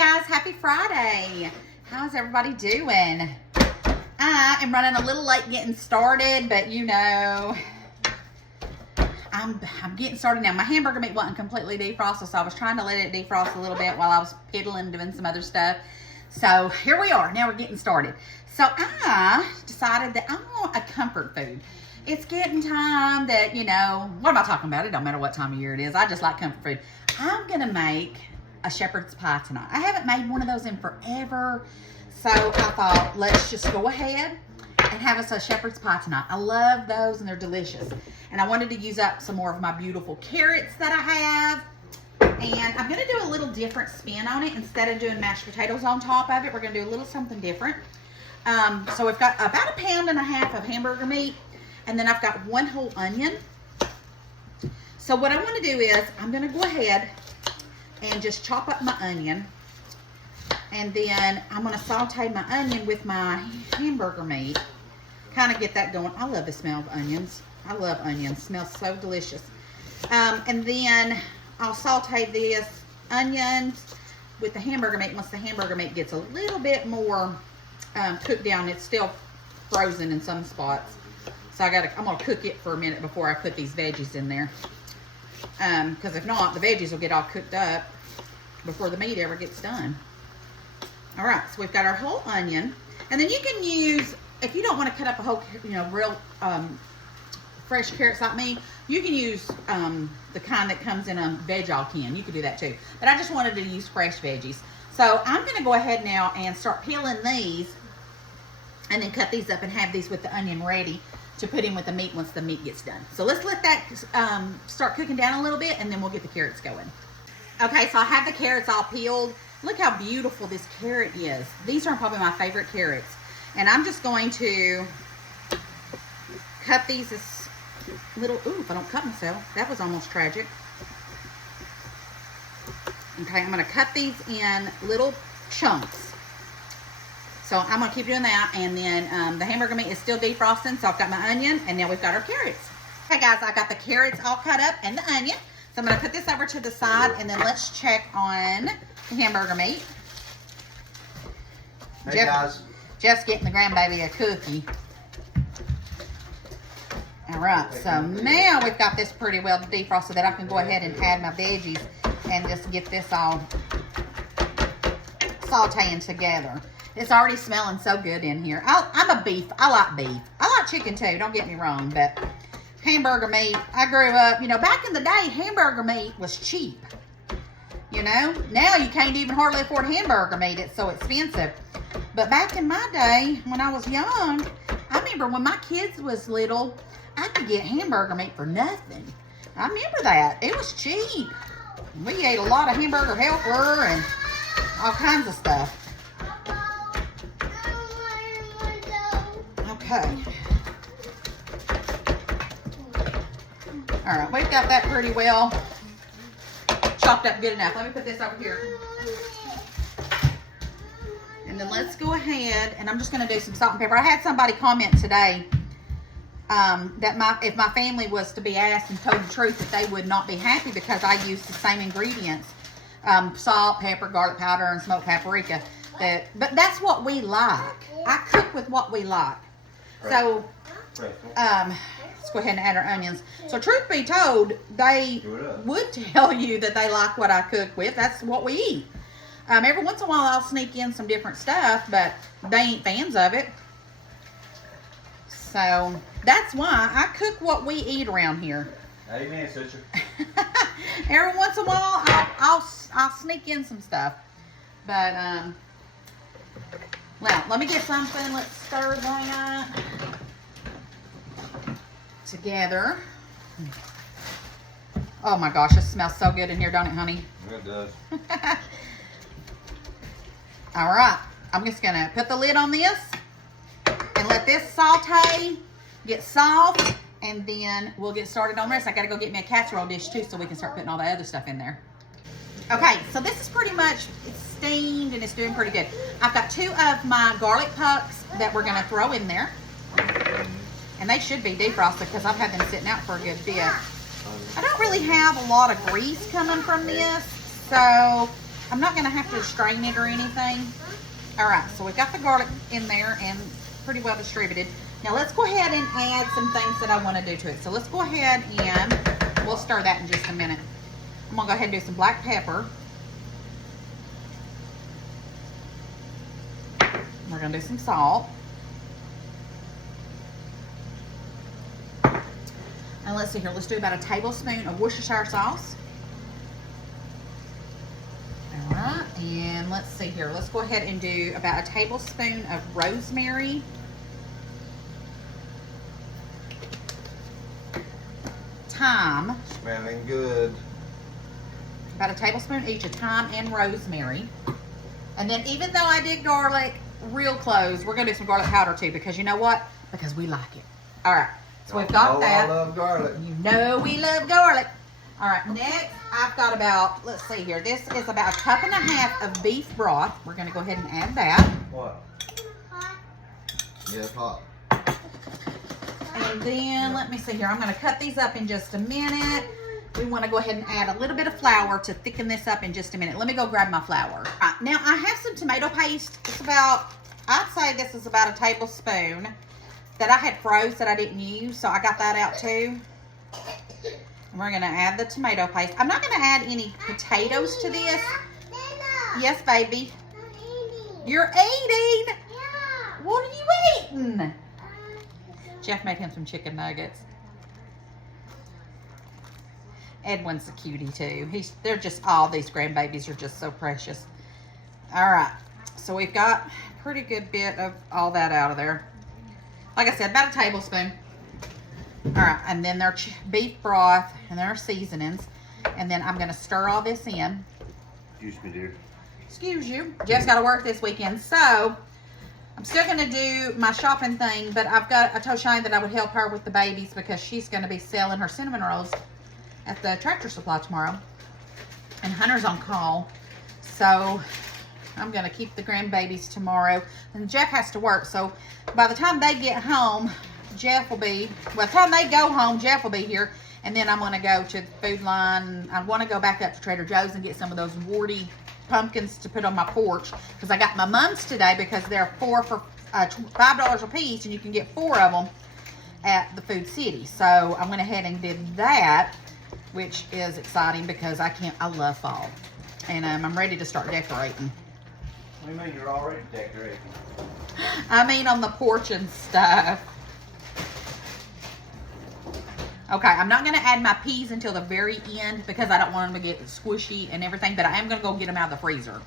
guys, happy Friday. How's everybody doing? I am running a little late getting started, but you know, I'm getting started now. My hamburger meat wasn't completely defrosted, so I was trying to let it defrost a little bit while I was piddling, doing some other stuff. So here we are. Now we're getting started. So I decided that I want a comfort food. It's getting time that, you know, what am I talking about? It don't matter what time of year it is. I just like comfort food. I'm going to make a shepherd's pie tonight. I haven't made one of those in forever. So I thought, let's just go ahead and have us a shepherd's pie tonight. I love those and they're delicious. And I wanted to use up some more of my beautiful carrots that I have. And I'm going to do a little different spin on it. Instead of doing mashed potatoes on top of it, we're going to do a little something different. So we've got about 1.5 pounds of hamburger meat. And then I've got 1 whole onion. So what I want to do is I'm going to go ahead and just chop up my onion. And then I'm going to saute my onion with my hamburger meat. Kind of get that going. I love the smell of onions. I love onions. It smells so delicious. And then I'll saute this onions with the hamburger meat. Once the hamburger meat gets a little bit more cooked down, it's still frozen in some spots. So I'm going to cook it for a minute before I put these veggies in there. Because if not, the veggies will get all cooked up before the meat ever gets done. All right, so we've got our whole onion. And then you can use, if you don't want to cut up a whole, you know, real fresh carrots like me, you can use the kind that comes in a veg-all can. You could do that too. But I just wanted to use fresh veggies. So I'm going to go ahead now and start peeling these and then cut these up and have these with the onion ready to put in with the meat once the meat gets done. So let's let that start cooking down a little bit and then we'll get the carrots going. Okay, so I have the carrots all peeled. Look how beautiful this carrot is. These are probably my favorite carrots. And I'm just going to cut these as little, ooh, if I don't cut myself, that was almost tragic. Okay, I'm gonna cut these in little chunks. So I'm going to keep doing that, and then the hamburger meat is still defrosting, so I've got my onion, and now we've got our carrots. Okay, guys, I got the carrots all cut up and the onion. So I'm going to put this over to the side, and then let's check on the hamburger meat. Hey, guys. Jeff's getting the grandbaby a cookie. All right, so now we've got this pretty well defrosted that I can go ahead and add my veggies and just get this all sauteing together. It's already smelling so good in here. I like beef. I like chicken too, don't get me wrong, but hamburger meat, I grew up, you know, back in the day, hamburger meat was cheap. You know, now you can't even hardly afford hamburger meat. It's so expensive. But back in my day, when I was young, I remember when my kids was little, I could get hamburger meat for nothing. I remember that. It was cheap. We ate a lot of hamburger helper and all kinds of stuff. Okay. All right, we've got that pretty well chopped up good enough. Let me put this over here. And then let's go ahead, and I'm just going to do some salt and pepper. I had somebody comment today that if my family was to be asked and told the truth, that they would not be happy because I use the same ingredients, salt, pepper, garlic powder, and smoked paprika. But that's what we like. I cook with what we like. So, let's go ahead and add our onions. So, truth be told, they would tell you that they like what I cook with. That's what we eat. Every once in a while, I'll sneak in some different stuff, but they ain't fans of it. So, that's why I cook what we eat around here. Amen, sister. Every once in a while, I'll sneak in some stuff. But, well, let me get something. Let's stir that together. Oh my gosh, it smells so good in here, don't it, honey? It does. All right, I'm just gonna put the lid on this and let this saute, get soft, and then we'll get started on the rest. I gotta go get me a casserole dish too so we can start putting all the other stuff in there. Okay, so this is pretty much, it's steamed and it's doing pretty good. I've got 2 of my garlic pucks that we're gonna throw in there. And they should be defrosted because I've had them sitting out for a good bit. I don't really have a lot of grease coming from this, so I'm not gonna have to strain it or anything. All right, so we've got the garlic in there and pretty well distributed. Now let's go ahead and add some things that I want to do to it. So let's go ahead and we'll stir that in just a minute. I'm gonna go ahead and do some black pepper. We're gonna do some salt. And let's see here, let's do about a tablespoon of Worcestershire sauce. All right, and let's see here, let's go ahead and do about a tablespoon of rosemary. Thyme. Smelling good. About a tablespoon each of thyme and rosemary. And then even though I did garlic real close, we're gonna do some garlic powder too, because you know what? Because we like it. All right, so we've got that. I love garlic. You know we love garlic. All right, next I've got about, let's see here, this is about 1.5 cups of beef broth. We're gonna go ahead and add that. What? Yeah, it's hot. And then, let me see here, I'm gonna cut these up in just a minute. We wanna go ahead and add a little bit of flour to thicken this up in just a minute. Let me go grab my flour. All right, now I have some tomato paste. It's about, I'd say this is about a tablespoon that I had froze that I didn't use, so I got that out too. And we're gonna add the tomato paste. I'm not gonna add any potatoes to this. Yes, baby. You're eating? Yeah. What are you eating? Jeff made him some chicken nuggets. Edwin's a cutie too. They're just, all these grandbabies are just so precious. All right, so we've got a pretty good bit of all that out of there. Like I said, about a tablespoon. All right, and then their beef broth and their seasonings. And then I'm gonna stir all this in. Excuse me, dear. Excuse you. Jeff's got to work this weekend, so I'm still gonna do my shopping thing, but I told Shane that I would help her with the babies because she's gonna be selling her cinnamon rolls at the Tractor Supply tomorrow. And Hunter's on call, so I'm gonna keep the grandbabies tomorrow. And Jeff has to work, so by the time they get home, Jeff will be, by the time they go home, Jeff will be here. And then I'm gonna go to the food line. I wanna go back up to Trader Joe's and get some of those warty pumpkins to put on my porch, because I got my mums today because they're 4 for $5 a piece, and you can get 4 of them at the Food City. So I went ahead and did that, which is exciting because I love fall, and I'm ready to start decorating. What do you mean you're already decorating? I mean on the porch and stuff. Okay, I'm not going to add my peas until the very end because I don't want them to get squishy and everything, but I am going to go get them out of the freezer.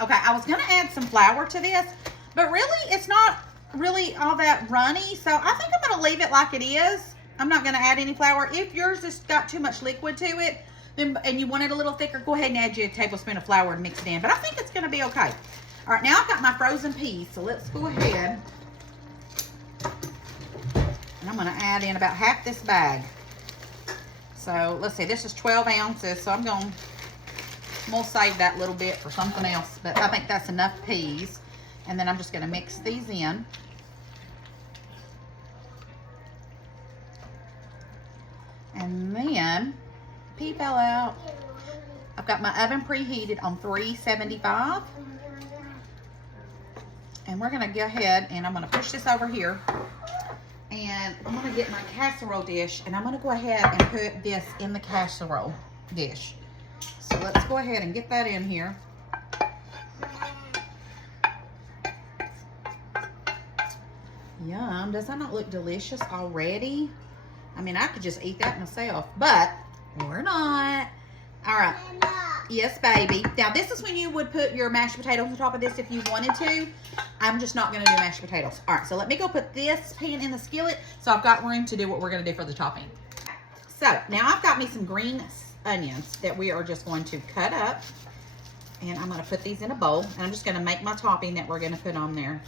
Okay, I was going to add some flour to this, but really it's not really all that runny, so I think I'm going to leave it like it is. I'm not going to add any flour. If yours has got too much liquid to it, then, and you want it a little thicker, go ahead and add you a tablespoon of flour and mix it in, but I think it's going to be okay. All right, now I've got my frozen peas, so let's go ahead. And I'm going to add in about half this bag. So let's see, this is 12 ounces. So we'll save that little bit for something else. But I think that's enough peas. And then I'm just going to mix these in. And then, pea fell out. I've got my oven preheated on 375. And we're going to go ahead and I'm going to push this over here. And I'm going to get my casserole dish, and I'm going to go ahead and put this in the casserole dish. So let's go ahead and get that in here. Yum. Does that not look delicious already? I mean, I could just eat that myself, but we're not. All right. Yes, baby. Now, this is when you would put your mashed potatoes on top of this if you wanted to. I'm just not going to do mashed potatoes. All right, so let me go put this pan in the skillet so I've got room to do what we're going to do for the topping. So, now I've got me some green onions that we are just going to cut up. And I'm going to put these in a bowl. And I'm just going to make my topping that we're going to put on there.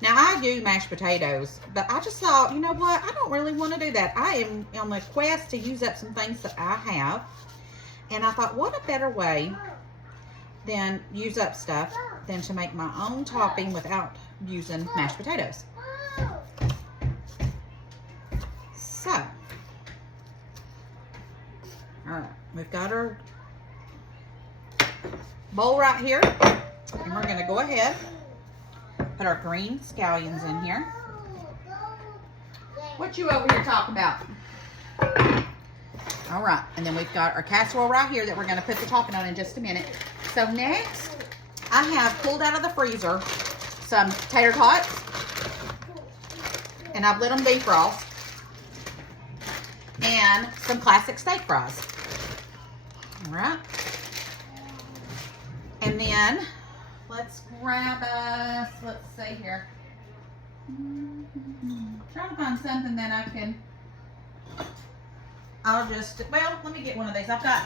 Now, I do mashed potatoes, but I just thought, you know what? I don't really want to do that. I am on the quest to use up some things that I have. And I thought, what a better way than use up stuff than to make my own topping without using mashed potatoes. So, all right, we've got our bowl right here. And we're gonna go ahead, put our green scallions in here. What you over here talking about? All right, and then we've got our casserole right here that we're gonna put the topping on in just a minute. So next, I have pulled out of the freezer some tater tots, and I've let them defrost, and some classic steak fries. All right. And then let's grab us, let's see here. Trying to find something that I can, well, let me get one of these. I've got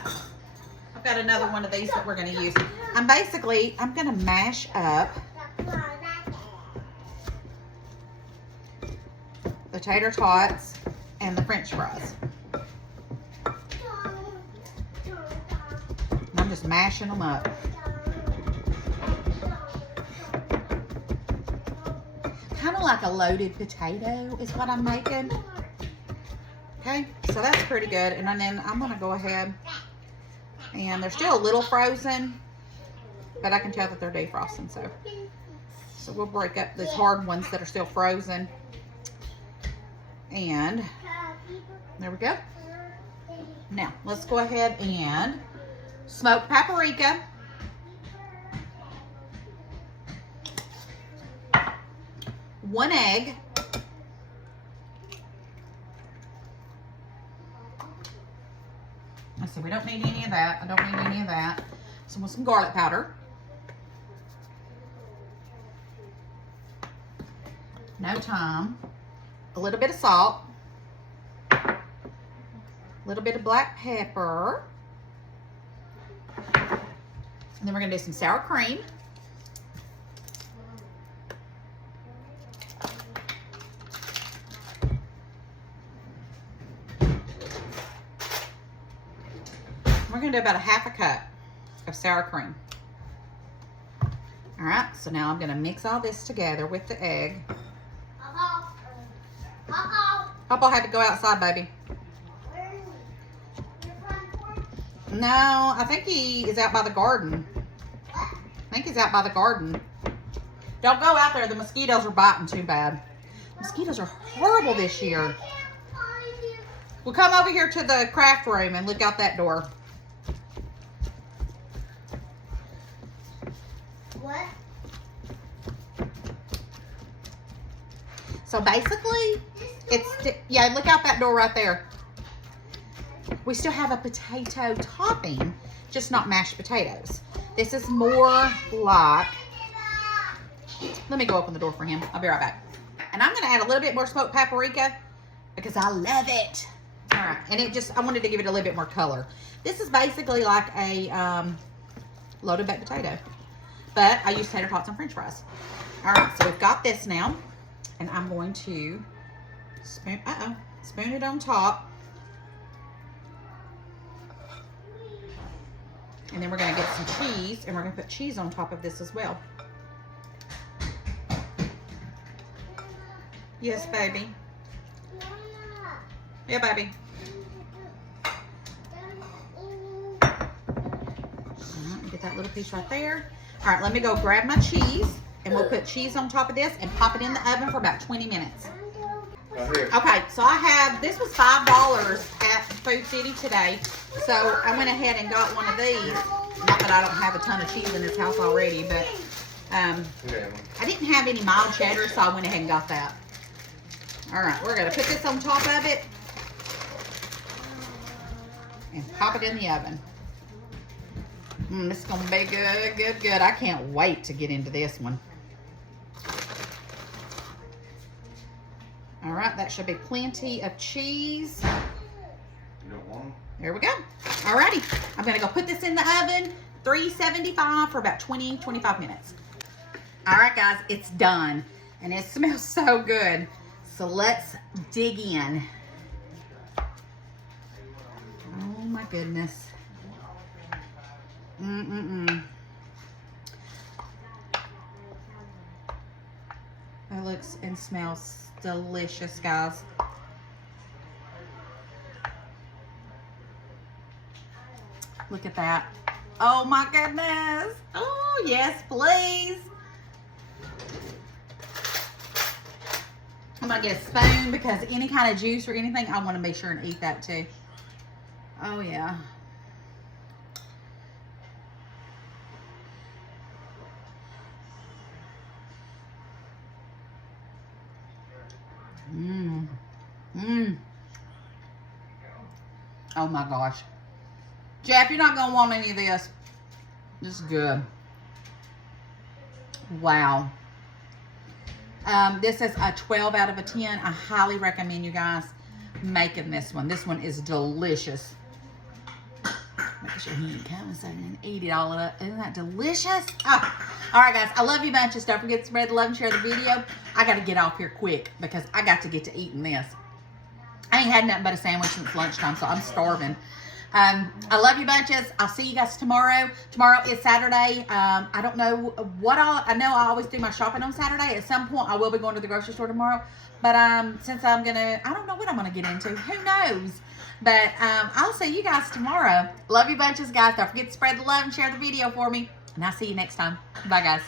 another one of these that we're going to use. I'm going to mash up the tater tots and the french fries. And I'm just mashing them up. Kind of like a loaded potato is what I'm making. Okay, so that's pretty good. And then I'm going to go ahead, and they're still a little frozen, but I can tell that they're defrosting. So we'll break up these hard ones that are still frozen. And there we go. Now let's go ahead and smoke paprika. One egg. Let's see, we don't need any of that. I don't need any of that. So with some garlic powder. No thyme. A little bit of salt. A little bit of black pepper. And then we're going to do some sour cream. We're going to do about a half a cup of sour cream. All right, so now I'm going to mix all this together with the egg. Papa had to go outside, baby. No, I think he is out by the garden. I think he's out by the garden. Don't go out there. The mosquitoes are biting too bad. Mosquitoes are horrible this year. We'll come over here to the craft room and look out that door. What? So basically, yeah, look out that door right there. We still have a potato topping, just not mashed potatoes. This is more like, let me go open the door for him. I'll be right back. And I'm gonna add a little bit more smoked paprika because I love it. All right, and I wanted to give it a little bit more color. This is basically like a loaded baked potato, but I use tater tots and french fries. All right, so we've got this now, and I'm going to spoon it on top. And then we're going to get some cheese, and we're going to put cheese on top of this as well. Yes, baby. Yeah, baby. All right, get that little piece right there. All right, let me go grab my cheese, and we'll put cheese on top of this and pop it in the oven for about 20 minutes. Right here. Okay, so this was $5 at Food City today. So I went ahead and got one of these. Not that I don't have a ton of cheese in this house already, but I didn't have any mild cheddar, so I went ahead and got that. All right, we're gonna put this on top of it and pop it in the oven. This is gonna be good, good, good. I can't wait to get into this one. All right, that should be plenty of cheese. You don't want them? There we go. Alrighty, I'm gonna go put this in the oven, 375 for about 20-25 minutes. All right, guys, it's done, and it smells so good. So let's dig in. Oh my goodness. It looks and smells delicious, guys. Look at that. Oh my goodness. Oh, yes, please. I'm going to get a spoon because any kind of juice or anything, I want to be sure and eat that too. Oh, yeah. Mmm. Mmm. Oh my gosh. Jeff, you're not going to want any of this. This is good. Wow. This is a 12 out of a 10. I highly recommend you guys making this one. This one is delicious. Make sure he ain't coming so I can eat it all up. Isn't that delicious? Oh. All right, guys. I love you bunches. Don't forget to spread the love and share the video. I got to get off here quick because I got to get to eating this. I ain't had nothing but a sandwich since lunchtime, so I'm starving. I love you bunches. I'll see you guys tomorrow. Tomorrow is Saturday. I don't know what I know I always do my shopping on Saturday. At some point, I will be going to the grocery store tomorrow. But since I don't know what I'm going to get into. Who knows? But I'll see you guys tomorrow. Love you bunches, guys. Don't forget to spread the love and share the video for me. And I'll see you next time. Bye, guys.